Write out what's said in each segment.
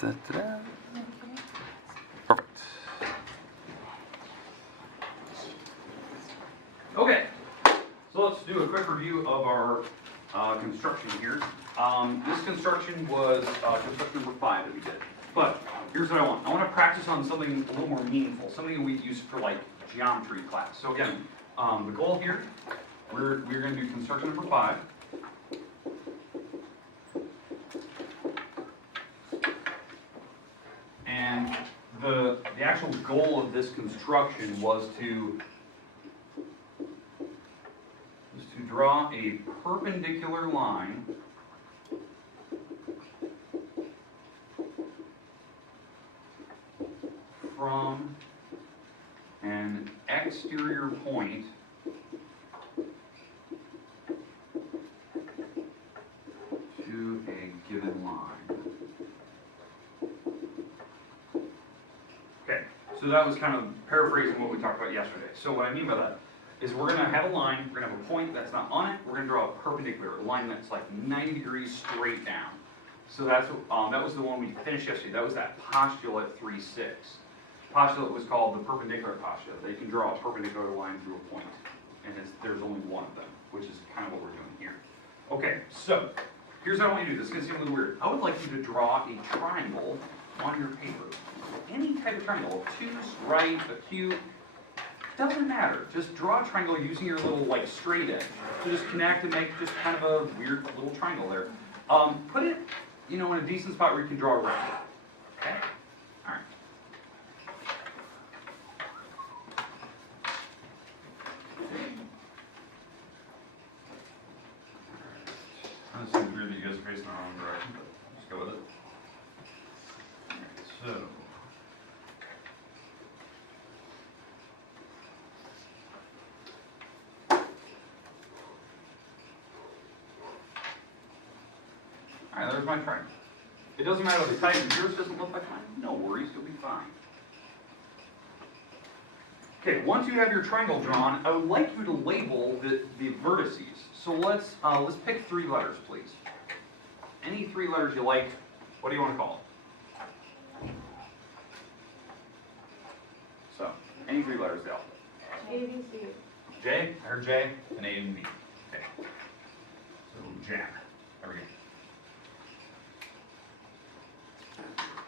Da-da-da. Perfect. Okay, so let's do a quick review of our construction here. This construction was construction number 5 that we did. But here's what I want. I want to practice on something a little more meaningful, something we use for like geometry class. So again, the goal here, we're going to do construction number 5. And the actual goal of this construction was to draw a perpendicular line from an exterior point to a given line. Okay, so that was kind of paraphrasing what we talked about yesterday. So what I mean by that is we're going to have a line, we're going to have a point that's not on it, we're going to draw a perpendicular, a line that's like 90 degrees straight down. So that's that was the one we finished yesterday. That was that postulate 3.6. Postulate was called the perpendicular postulate. They can draw a perpendicular line through a point, and there's only one of them, which is kind of what we're doing here. Okay, so here's what I want you to do. This is going to seem a little weird. I would like you to draw a triangle on your paper. Any type of triangle, obtuse, right, acute, doesn't matter. Just draw a triangle using your little like straight edge. So just connect and make just kind of a weird little triangle there. Put it, in a decent spot where you can draw a rectangle. Okay? All right. That seems weird that you guys are facing the wrong direction, but just go with it. All right, so. Alright, there's my triangle. It doesn't matter what the type, if yours doesn't look like mine, no worries, you'll be fine. Okay, once you have your triangle drawn, I would like you to label the vertices. So let's pick 3 letters, please. Any 3 letters you like, what do you want to call them? So, any 3 letters of the alphabet. A, B, C. J, I heard J, and A and B. Okay. So, jam. There we go.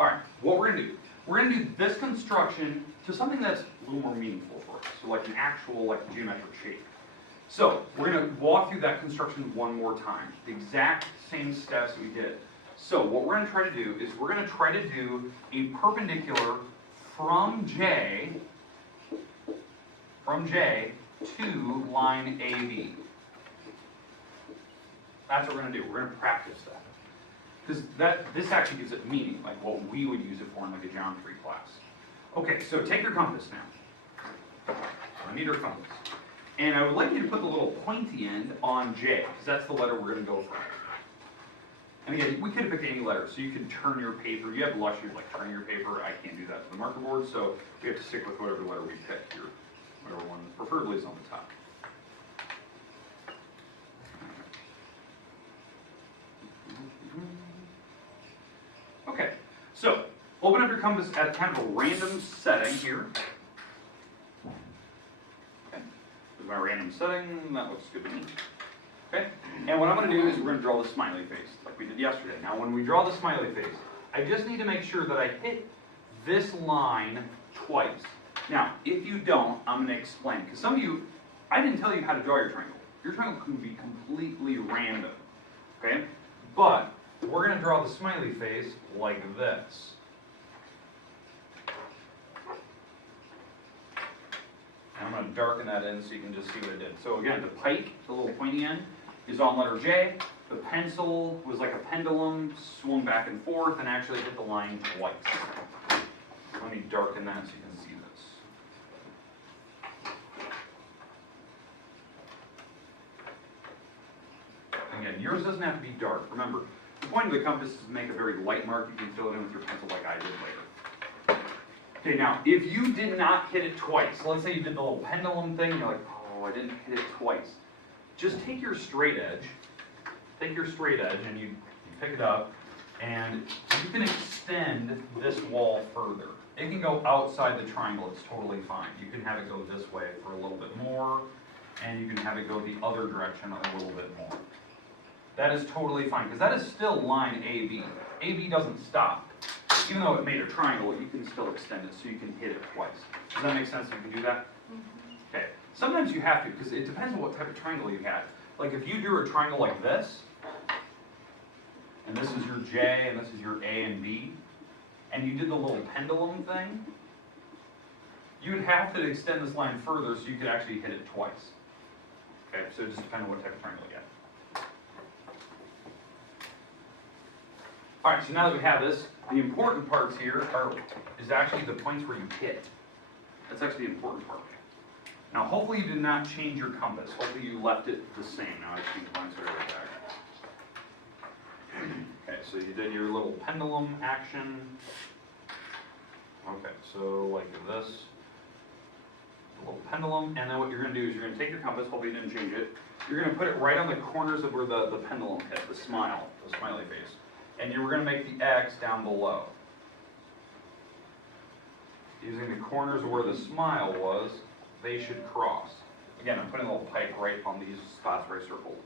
Alright, what we're going to do, we're going to do this construction to something that's a little more meaningful for us, so like an actual geometric shape. So, we're going to walk through that construction one more time, the exact same steps we did. So, what we're going to try to do is we're going to try to do a perpendicular from J to line AB. That's what we're going to do, we're going to practice that. Because this actually gives it meaning, like what we would use it for in like a geometry class. Okay, so take your compass now. I need your compass. And I would like you to put the little pointy end on J, because that's the letter we're going to go for. And again, we could have picked any letter, so you can turn your paper. You have the luxury of like turning your paper. I can't do that to the marker board, so we have to stick with whatever letter we pick here. Whatever one, preferably is on the top. Okay, so open up your compass at kind of a random setting here. Okay, there's my random setting, that looks good to me. Okay, and what I'm going to do is we're going to draw the smiley face, like we did yesterday. Now when we draw the smiley face, I just need to make sure that I hit this line twice. Now, if you don't, I'm going to explain, because some of you, I didn't tell you how to draw your triangle. Your triangle can be completely random, okay? But we're going to draw the smiley face like this. And I'm going to darken that in so you can just see what it did. So again, the pike, the little pointy end, is on letter J. The pencil was like a pendulum, swung back and forth, and actually hit the line twice. Let me darken that so you can see this. Again, yours doesn't have to be dark. Remember, the point of the compass is to make a very light mark. You can fill it in with your pencil like I did later. Okay, now, if you did not hit it twice, so let's say you did the little pendulum thing, you're like, oh, I didn't hit it twice. Just take your straight edge, and you pick it up, and you can extend extend this wall further. It can go outside the triangle, it's totally fine. You can have it go this way for a little bit more, and you can have it go the other direction a little bit more. That is totally fine, because that is still line AB. AB doesn't stop. Even though it made a triangle, you can still extend it so you can hit it twice. Does that make sense? You can do that? Okay. Sometimes you have to, because it depends on what type of triangle you had. Like if you drew a triangle like this, and this is your J, and this is your A and B, and you did the little pendulum thing, you would have to extend this line further so you could actually hit it twice. Okay, so it just depends on what type of triangle you have. All right, so now that we have this, the important parts here is actually the points where you hit. That's actually the important part. Now, hopefully you did not change your compass. Hopefully you left it the same. Now I see the lines are right back. Okay, so you did your little pendulum action. Okay, so like this, a little pendulum, and then what you're going to do is you're going to take your compass, hopefully you didn't change it, you're going to put it right on the corners of where the pendulum hit, the smile, the smiley face. And you're going to make the X down below. Using the corners of where the smile was, they should cross. Again, I'm putting a little pipe right on these spots where I circled.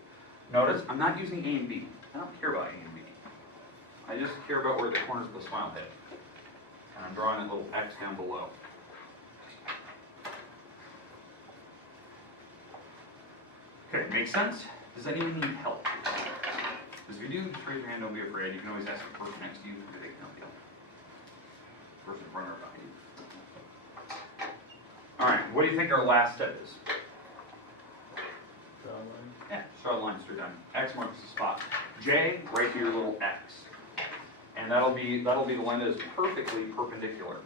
Notice, I'm not using A and B. I don't care about A and B. I just care about where the corners of the smile hit. And I'm drawing a little X down below. Okay, makes sense? Does anyone need help? Because if you do, just raise your hand, don't be afraid. You can always ask the person next to you if they can help you. Person in front or behind you. All right, what do you think our last step is? Draw a line. Yeah, draw a line straight down. X marks the spot. J, right to your little X. And that'll be the line that is perfectly perpendicular.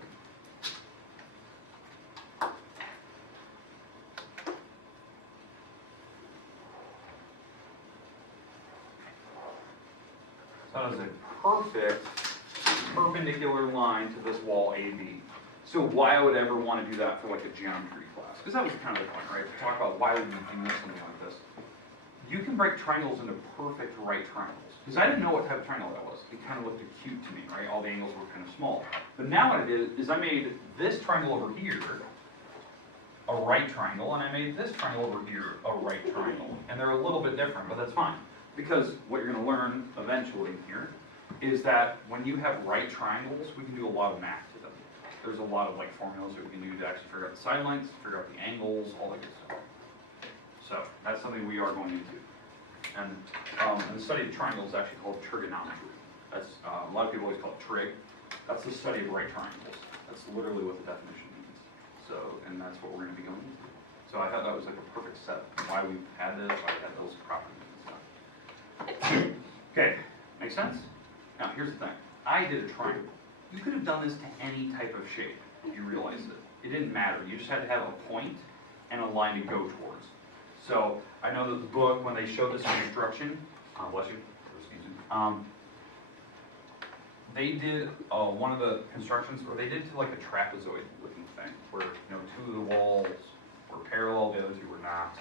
So that is a perfect perpendicular line to this wall AB. So why I would ever want to do that for like a geometry class? Because that was kind of the point, right? To talk about why would you do something like this. You can break triangles into perfect right triangles. Because I didn't know what type of triangle that was. It kind of looked acute to me, right? All the angles were kind of small. But now what I did is I made this triangle over here a right triangle, and I made this triangle over here a right triangle. And they're a little bit different, but that's fine. Because what you're going to learn eventually here is that when you have right triangles, we can do a lot of math to them. There's a lot of like formulas that we can do to actually figure out the side lengths, figure out the angles, all that good stuff. So that's something we are going into. And the study of triangles is actually called trigonometry. That's a lot of people always call it trig. That's the study of right triangles. That's literally what the definition means. So, and that's what we're going to be going into. So I thought that was like a perfect set. Why we had this, why we had those properties and stuff. Okay, make sense? Now here's the thing. I did a triangle. You could have done this to any type of shape if you realized it. It didn't matter. You just had to have a point and a line to go towards. So I know that the book, when they showed this instruction, bless you, excuse me, they did one of the constructions, or they did to like a trapezoid looking thing, where two of the walls were parallel, the other two were not,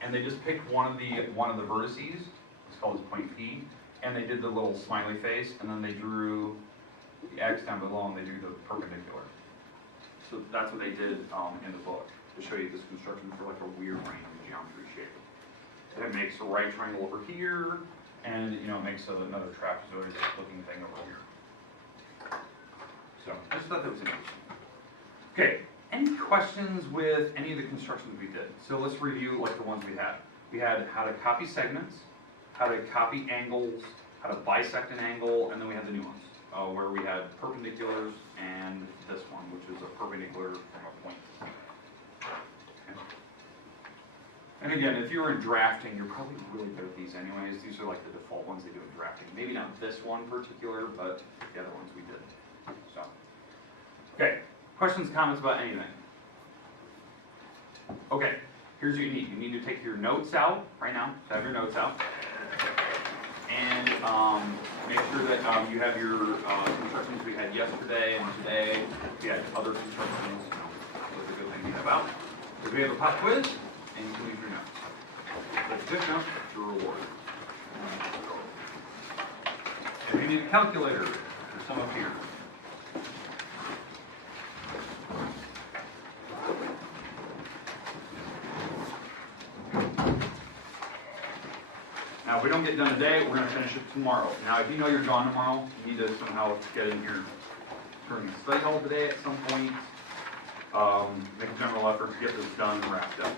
and they just picked one of the vertices. It's called its point P, and they did the little smiley face, and then they drew the X down below, and they drew the perpendicular. So that's what they did in the book, to show you this construction for like a weird range of geometry shape. It makes a right triangle over here, and it makes another trapezoid looking thing over here. So I just thought that was interesting. Okay, any questions with any of the constructions we did? So let's review like the ones we had. We had how to copy segments, how to copy angles, how to bisect an angle, and then we had the new ones, where we had perpendiculars and this one, which is a perpendicular from a point. Okay. And again, if you're in drafting, you're probably really good at these anyways. These are like the default ones they do in drafting. Maybe not this one particular, but the other ones we did. So, okay, questions, comments about anything? Okay, here's what you need. You need to take your notes out right now. So have your notes out. And make sure that you have your constructions we had yesterday and today. We had other constructions. Those are good things to have out. Because we have a pop quiz, and you can leave your notes. That's good enough to reward. If you need a calculator, there's some up here. Now, if we don't get done today, we're gonna finish it tomorrow. Now, if you know you're gone tomorrow, you need to somehow get in here during the study hall today at some point. Make a general effort to get this done and wrapped up.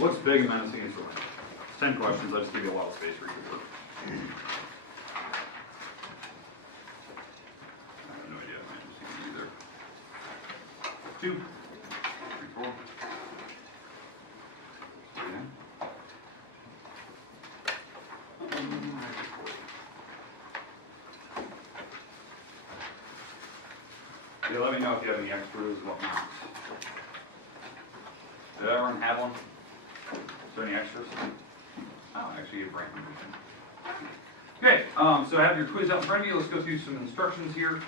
Looks big and menacing as well. 10 questions, I'll just give you a lot of space for you to work. I have no idea if I'm interested either. 2, 3, 4. Yeah, let me know if you have any extras, whatnot. Did everyone have one? Is there any extras? Oh, actually, a brand number. Okay, so I have your quiz out in front of you. Let's go through some instructions here.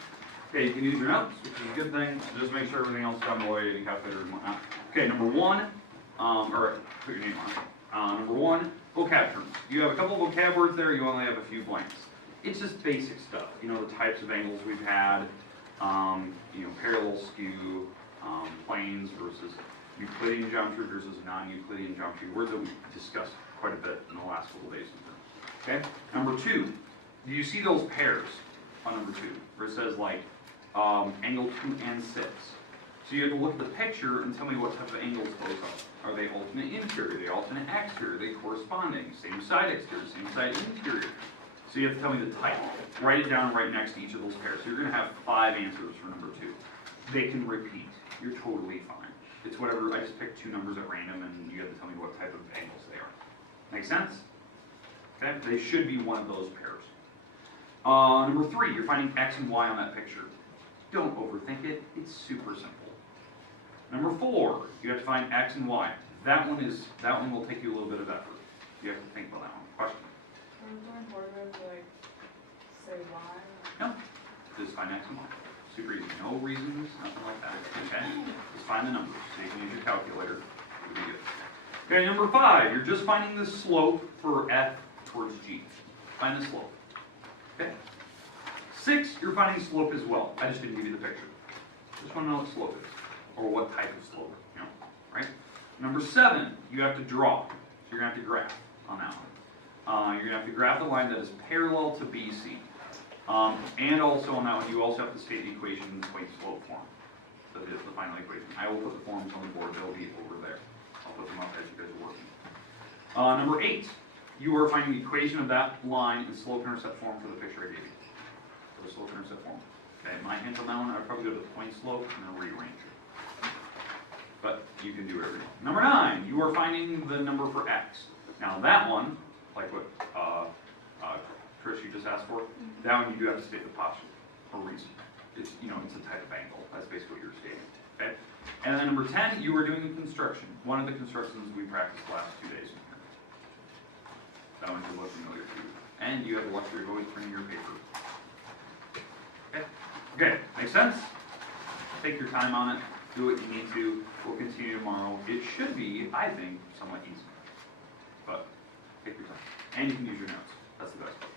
Okay, you can use your notes, which is a good thing. Just make sure everything else is on the way, any calculator and whatnot. Okay, number 1, or put your name on it. Number 1, vocab terms. You have a couple of vocab words there, you only have a few blanks. It's just basic stuff. You know, the types of angles we've had, you know, parallel skew, planes versus Euclidean geometry versus non-Euclidean geometry, words that we discussed quite a bit in the last couple of days. Okay? Number 2, do you see those pairs on number 2, where it says like angle 2 and 6? So you have to look at the picture and tell me what type of angles those are. Are they alternate interior? Are they alternate exterior? Are they corresponding? Same side exterior, same side interior. So you have to tell me the type. Write it down right next to each of those pairs. So you're going to have 5 answers for number 2. They can repeat. You're totally fine. It's whatever, I just picked 2 numbers at random and you have to tell me what type of angles they are. Make sense? Okay, they should be one of those pairs. Number 3, you're finding X and Y on that picture. Don't overthink it, it's super simple. Number 4, you have to find X and Y. That one will take you a little bit of effort. You have to think about that one. Question? Are we doing forward to like say why? No, just find X and Y. Super easy, no reasons, nothing like that. Okay, just find the numbers. So you can use your calculator. It'll be good. Okay, number 5, you're just finding the slope for F towards G. Find the slope. Okay. 6, you're finding slope as well. I just didn't give you the picture. Just want to know what slope is, or what type of slope. You know, right? Number 7, you have to draw. So you're gonna have to graph on that one. You're gonna have to graph the line that is parallel to BC. And also on that one, you also have to state the equation in point slope form. That is the final equation. I will put the forms on the board. They'll be over there. I'll put them up as you guys are working. Number 8, you are finding the equation of that line in slope-intercept form for the picture I gave you. For the slope-intercept form. Okay, my hint on that one, I'd probably go to the point slope and then rearrange it. But you can do whatever you want. Number 9, you are finding the number for X. Now that one, like what Trish, you just asked for, that one you do have to state the postulate or reason. It's, you know, it's a type of angle. That's basically what you're stating. Okay? And then number 10, you are doing the construction. One of the constructions we practiced the last 2 days in here. That one should look familiar to you. And you have the luxury of always printing your paper. Okay? Okay, makes sense? Take your time on it. Do what you need to. We'll continue tomorrow. It should be, I think, somewhat easy. But take your time. And you can use your notes. That's the best part.